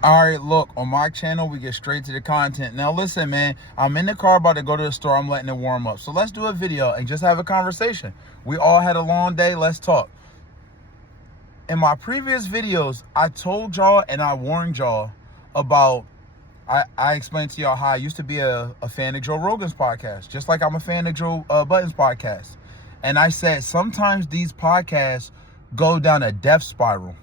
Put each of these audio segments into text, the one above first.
All right, look, on my channel, we get straight to the content. Now, listen, man, I'm in the car about to go to the store. I'm letting it warm up. So let's do a video and just have a conversation. We all had a long day. Let's talk. In my previous videos, I told y'all and I warned y'all about, I explained to y'all how I used to be a fan of Joe Rogan's podcast, just like I'm a fan of Joe Budden's podcast. And I said, sometimes these podcasts go down a death spiral,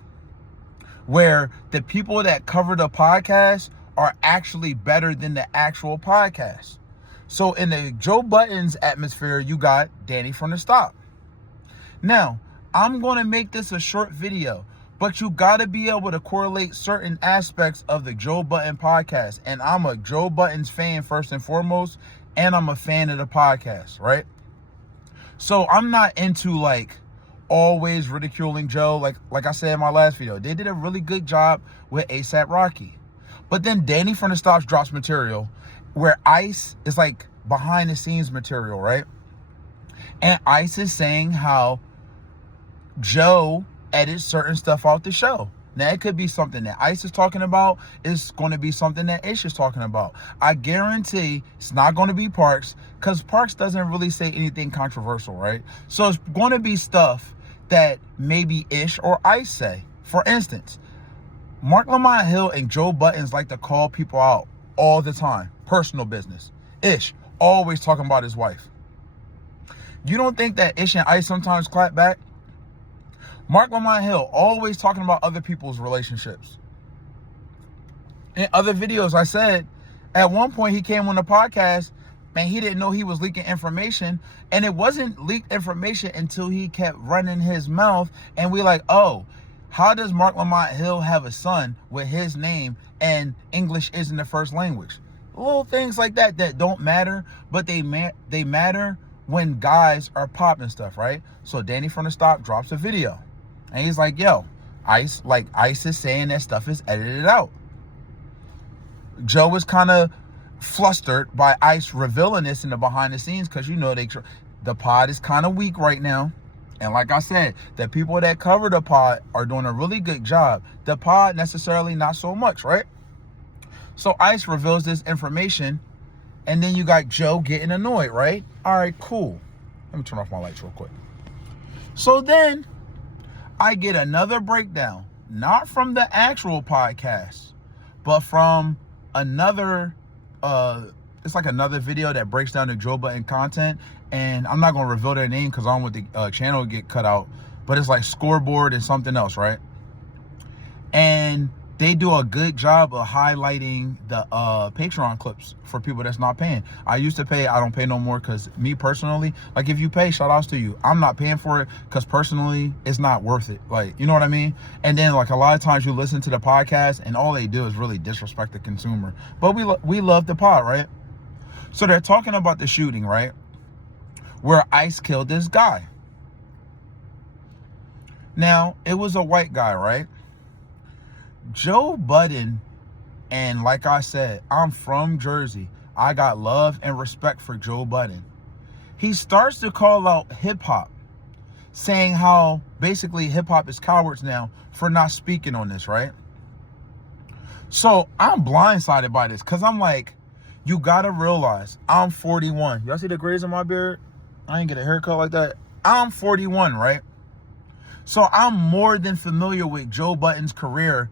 where the people that cover the podcast are actually better than the actual podcast. So in the Joe Budden's atmosphere, you got Danny from the Stop. Now, I'm going to make this a short video, but you got to be able to correlate certain aspects of the Joe Budden podcast. And I'm a Joe Budden's fan first and foremost, and I'm a fan of the podcast, right? So I'm not into like always ridiculing Joe. Like I said in my last video, they did a really good job with ASAP Rocky. But then Danny from the Stops drops material where Ice is like behind the scenes material, right? And Ice is saying how Joe edits certain stuff out the show. Now, it could be something that Ice is talking about. It's going to be something that Ish is talking about. I guarantee it's not going to be Parks, because Parks doesn't really say anything controversial, right? So it's going to be stuff that maybe Ish or Ice say. For instance, Mark Lamont Hill and Joe Buttons like to call people out all the time. Personal business. Ish, always talking about his wife. You don't think that Ish and Ice sometimes clap back? Mark Lamont Hill, always talking about other people's relationships. In other videos, I said, at one point he came on the podcast and he didn't know he was leaking information. And it wasn't leaked information until he kept running his mouth. And we like, oh, how does Mark Lamont Hill have a son with his name and English isn't the first language? Little things like that that don't matter, but they matter when guys are popping stuff, right? So Danny from the Stop drops a video. And he's like, yo, Ice is saying that stuff is edited out. Joe was kind of flustered by Ice revealing this in the behind the scenes, because you know the pod is kind of weak right now. And like I said, the people that cover the pod are doing a really good job. The pod necessarily not so much, right? So Ice reveals this information, and then you got Joe getting annoyed, right? All right, cool. Let me turn off my lights real quick. So then I get another breakdown, not from the actual podcast, but from another, it's like another video that breaks down the Joe Budden content. And I'm not going to reveal their name because I don't want the channel to get cut out. But it's like Scoreboard and something else, right? And they do a good job of highlighting the Patreon clips for people that's not paying. I used to pay. I don't pay no more because me personally, like if you pay, shout outs to you. I'm not paying for it because personally, it's not worth it. Like, you know what I mean? And then like a lot of times you listen to the podcast and all they do is really disrespect the consumer. But we love the pod, right? So they're talking about the shooting, right? Where Ice killed this guy. Now, it was a white guy, right? Joe Budden, and like I said, I'm from Jersey. I got love and respect for Joe Budden. He starts to call out hip-hop, saying how basically hip-hop is cowards now for not speaking on this, right? So I'm blindsided by this because I'm like, you gotta realize I'm 41. Y'all see the grays in my beard? I ain't get a haircut like that. I'm 41, right? So I'm more than familiar with Joe Budden's career,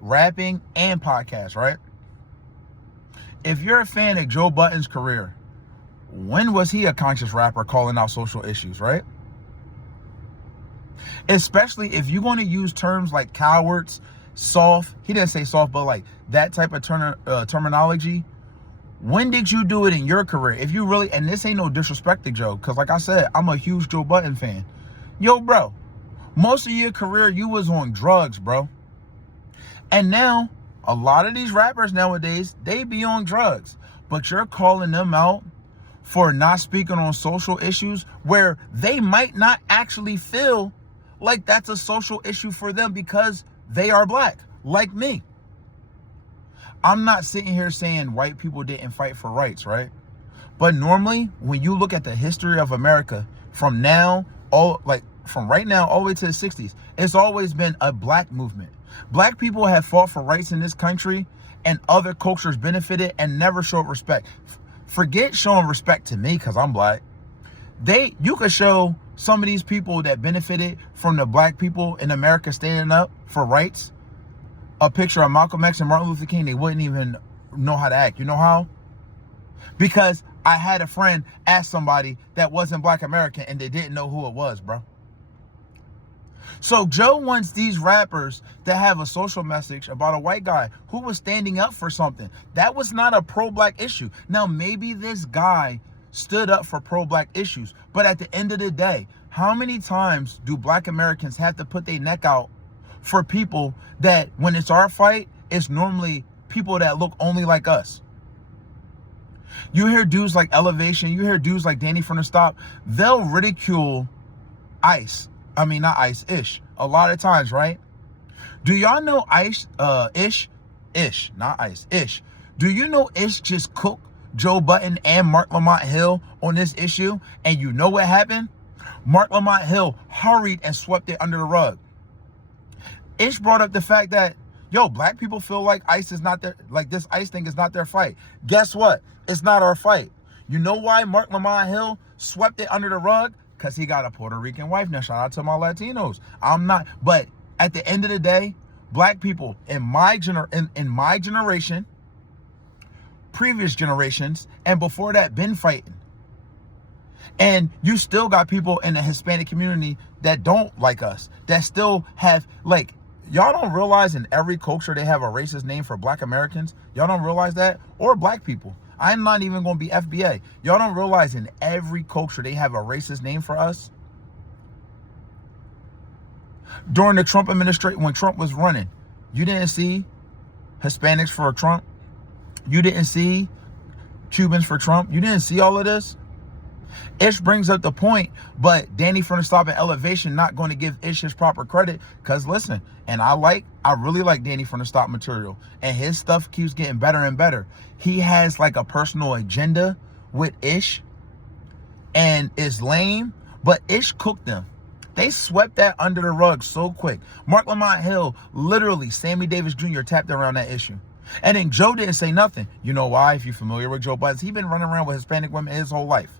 rapping and podcast, right? If you're a fan of Joe Budden's career, when was he a conscious rapper calling out social issues, right? Especially if you're going to use terms like cowards, soft, he didn't say soft, but like that type of terminology. When did you do it in your career? If you really, and this ain't no disrespect to Joe, because like I said, I'm a huge Joe Budden fan. Yo, bro, most of your career, you was on drugs, bro. And now, a lot of these rappers nowadays, they be on drugs. But you're calling them out for not speaking on social issues where they might not actually feel like that's a social issue for them because they are black, like me. I'm not sitting here saying white people didn't fight for rights, right? But normally, when you look at the history of America, from right now all the way to the 60s, it's always been a black movement. Black people have fought for rights in this country, and other cultures benefited and never showed respect. Forget showing respect to me because I'm black. You could show some of these people that benefited from the black people in America standing up for rights a picture of Malcolm X and Martin Luther King, they wouldn't even know how to act. You know how? Because I had a friend ask somebody that wasn't black American and they didn't know who it was, bro. So Joe wants these rappers to have a social message about a white guy who was standing up for something. That was not a pro-black issue. Now, maybe this guy stood up for pro-black issues, but at the end of the day, how many times do black Americans have to put their neck out for people that, when it's our fight, it's normally people that look only like us? You hear dudes like Elevation, you hear dudes like Danny from the Stop, they'll ridicule Ish a lot of times, right? Do y'all know Ish? Do you know Ish just cooked Joe Budden and Mark Lamont Hill on this issue? And you know what happened? Mark Lamont Hill hurried and swept it under the rug. Ish brought up the fact that, black people feel like ICE is not their, like this ICE thing is not their fight. Guess what? It's not our fight. You know why Mark Lamont Hill swept it under the rug? Because he got a Puerto Rican wife. Now, shout out to my Latinos. But at the end of the day, black people in my generation, previous generations, and before that, been fighting. And you still got people in the Hispanic community that don't like us, that still have, y'all don't realize in every culture they have a racist name for black Americans? Y'all don't realize that? Or black people. I'm not even going to be FBA. Y'all don't realize in every culture they have a racist name for us? During the Trump administration, when Trump was running, you didn't see Hispanics for Trump. You didn't see Cubans for Trump. You didn't see all of this. Ish brings up the point, but Danny from the Stop and Elevation not going to give Ish his proper credit. Because listen, and I really like Danny from the Stop material, and his stuff keeps getting better and better. He has like a personal agenda with Ish, and it's lame, but Ish cooked them. They swept that under the rug so quick. Mark Lamont Hill, literally, Sammy Davis Jr. tapped around that issue. And then Joe didn't say nothing. You know why? If you're familiar with Joe Budden, he's been running around with Hispanic women his whole life.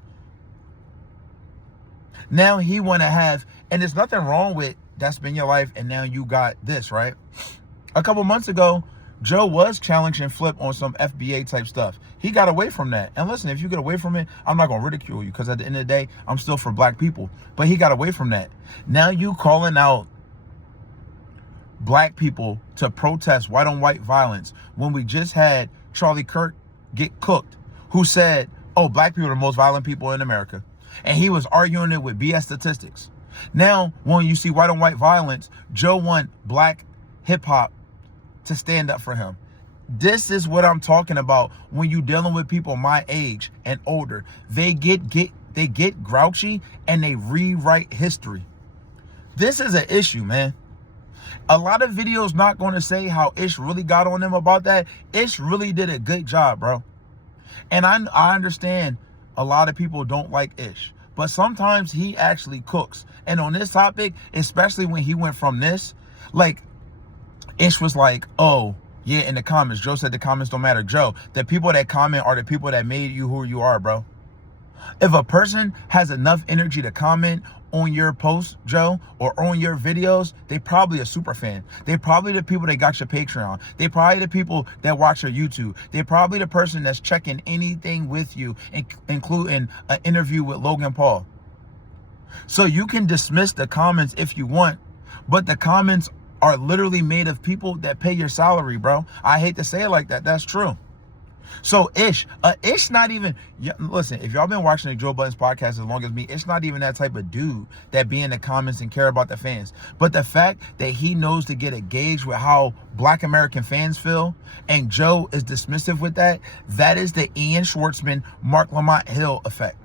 Now he want to have, and there's nothing wrong with that's been your life, and now you got this, right? A couple months ago, Joe was challenging Flip on some FBA type stuff. He got away from that. And listen, if you get away from it, I'm not going to ridicule you, because at the end of the day, I'm still for black people. But he got away from that. Now you calling out black people to protest white on white violence when we just had Charlie Kirk get cooked, who said, oh, black people are the most violent people in America. And he was arguing it with BS statistics. Now, when you see white on white violence, Joe want black hip hop to stand up for him. This is what I'm talking about when you dealing with people my age and older. They get grouchy and they rewrite history. This is an issue, man. A lot of videos not going to say how Ish really got on them about that. Ish really did a good job, bro. And I understand a lot of people don't like Ish, but sometimes he actually cooks. And on this topic, especially when he went from this, Ish was like, oh, yeah, in the comments, Joe said the comments don't matter. Joe, the people that comment are the people that made you who you are, bro. If a person has enough energy to comment on your post, Joe, or on your videos, they probably a super fan. They probably the people that got your Patreon. They probably the people that watch your YouTube. They probably the person that's checking anything with you, including an interview with Logan Paul. So you can dismiss the comments if you want, but the comments are literally made of people that pay your salary, bro. I hate to say it like that. That's true. So Ish not even, listen, if y'all been watching the Joe Budden's podcast as long as me, Ish not even that type of dude that be in the comments and care about the fans. But the fact that he knows to get engaged with how black American fans feel, and Joe is dismissive with that, that is the Ian Schwartzman, Mark Lamont Hill effect.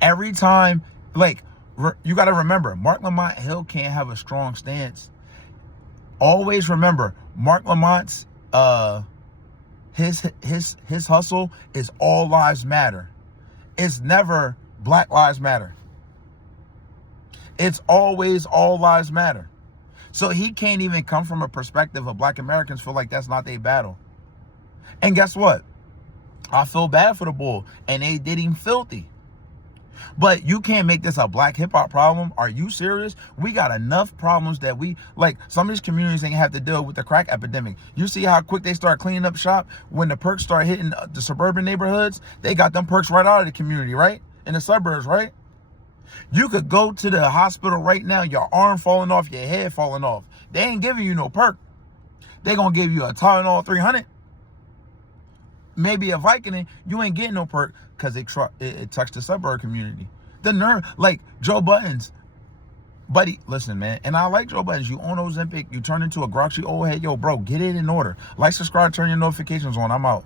Every time, you got to remember, Mark Lamont Hill can't have a strong stance. Always remember, Mark Lamont's, his hustle is all lives matter. It's never Black Lives Matter. It's always all lives matter. So he can't even come from a perspective of black Americans feel like that's not their battle. And guess what? I feel bad for the bull, and they did him filthy. But you can't make this a black hip hop problem. Are you serious? We got enough problems that we, like, some of these communities ain't have to deal with the crack epidemic. You see how quick they start cleaning up shop when the perks start hitting the suburban neighborhoods? They got them perks right out of the community, right? In the suburbs, right? You could go to the hospital right now, your arm falling off, your head falling off. They ain't giving you no perk. They gonna give you a Tylenol 300. Maybe a Vicodin. You ain't getting no perk because it touched the suburb community. The nerve, like Joe Budden's buddy. Listen, man, and I like Joe Budden's. You own Ozempic, you turn into a grouchy old head. Yo, bro, get it in order. Like, subscribe, turn your notifications on. I'm out.